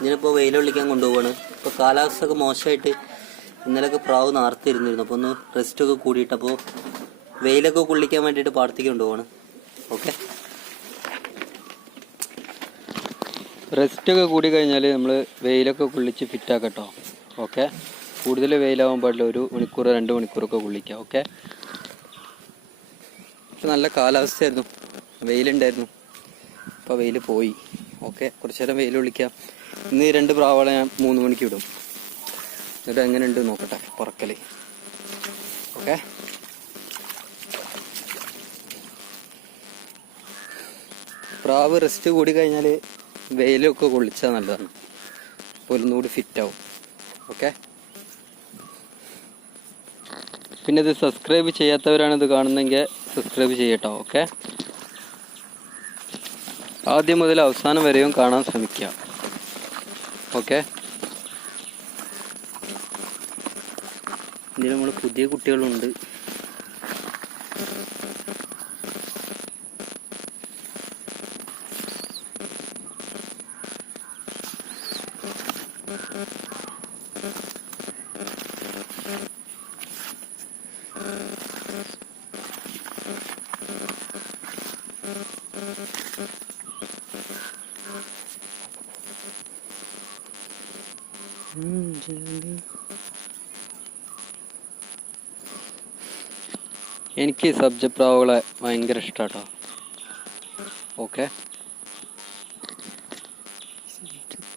ഇതിനിപ്പോൾ വെയിലൊള്ളിക്കാൻ കൊണ്ടുപോവാണ്. ഇപ്പോൾ കാലാവസ്ഥ ഒക്കെ മോശമായിട്ട് ഇന്നലെയൊക്കെ പ്രാവ് നാർത്തിരുന്നിരുന്നു. അപ്പോൾ ഒന്ന് റെസ്റ്റൊക്കെ കൂടിയിട്ടപ്പോൾ വെയിലൊക്കെ കൊള്ളിക്കാൻ വേണ്ടിയിട്ട് പാടത്തേക്ക് കൊണ്ടുപോവാണ്. ഓക്കെ, റെസ്റ്റൊക്കെ കൂടി കഴിഞ്ഞാൽ നമ്മൾ വെയിലൊക്കെ കൊള്ളിച്ച് ഫിറ്റാക്കാം കേട്ടോ. ഓക്കെ, കൂടുതൽ വെയിലാവാൻ പാടില്ല. 1 മണിക്കൂർ 2 മണിക്കൂറൊക്കെ കൊള്ളിക്കാം. ഓക്കെ, നല്ല കാലാവസ്ഥയായിരുന്നു, വെയിലുണ്ടായിരുന്നു. ഇപ്പോൾ വെയിൽ പോയി. ഓക്കെ, കുറച്ച് നേരം വെയിൽ കൊള്ളിക്കാം. ഇന്ന് 2 പ്രാവുകളെ ഞാൻ 3 മണിക്ക് വിടും. എന്നിട്ട് എങ്ങനെയുണ്ട് നോക്കട്ടെ പറക്കൽ. ഓക്കെ, പ്രാവ് റെസ്റ്റ് കൂടി കഴിഞ്ഞാൽ വെയിലൊക്കെ കൊള്ളിച്ചാൽ നല്ലതാണ്. അപ്പോൾ ഒന്നുകൂടി ഫിറ്റാവും. ഓക്കെ, പിന്നെ ഇത് സബ്സ്ക്രൈബ് ചെയ്യാത്തവരാണ് ഇത് കാണുന്നതെങ്കിൽ സബ്സ്ക്രൈബ് ചെയ്യട്ടോ. ഓക്കെ, ആദ്യം മുതൽ അവസാനം വരെയും കാണാൻ ശ്രമിക്കുക. ഓക്കെ, ഇതിൽ നമ്മൾ പുതിയ കുട്ടികളുണ്ട്. എനിക്ക് സബ്ജ പ്രാവുകളെ ഭയങ്കര ഇഷ്ടാട്ടോ. Okay,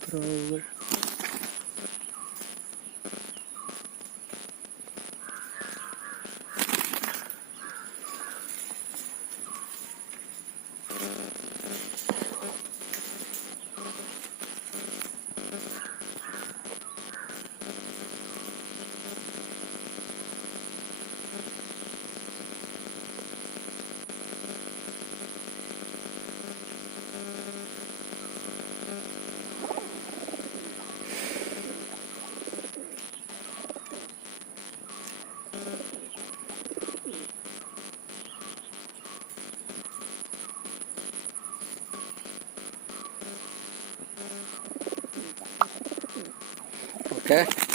പ്രാവുകൾ Okay.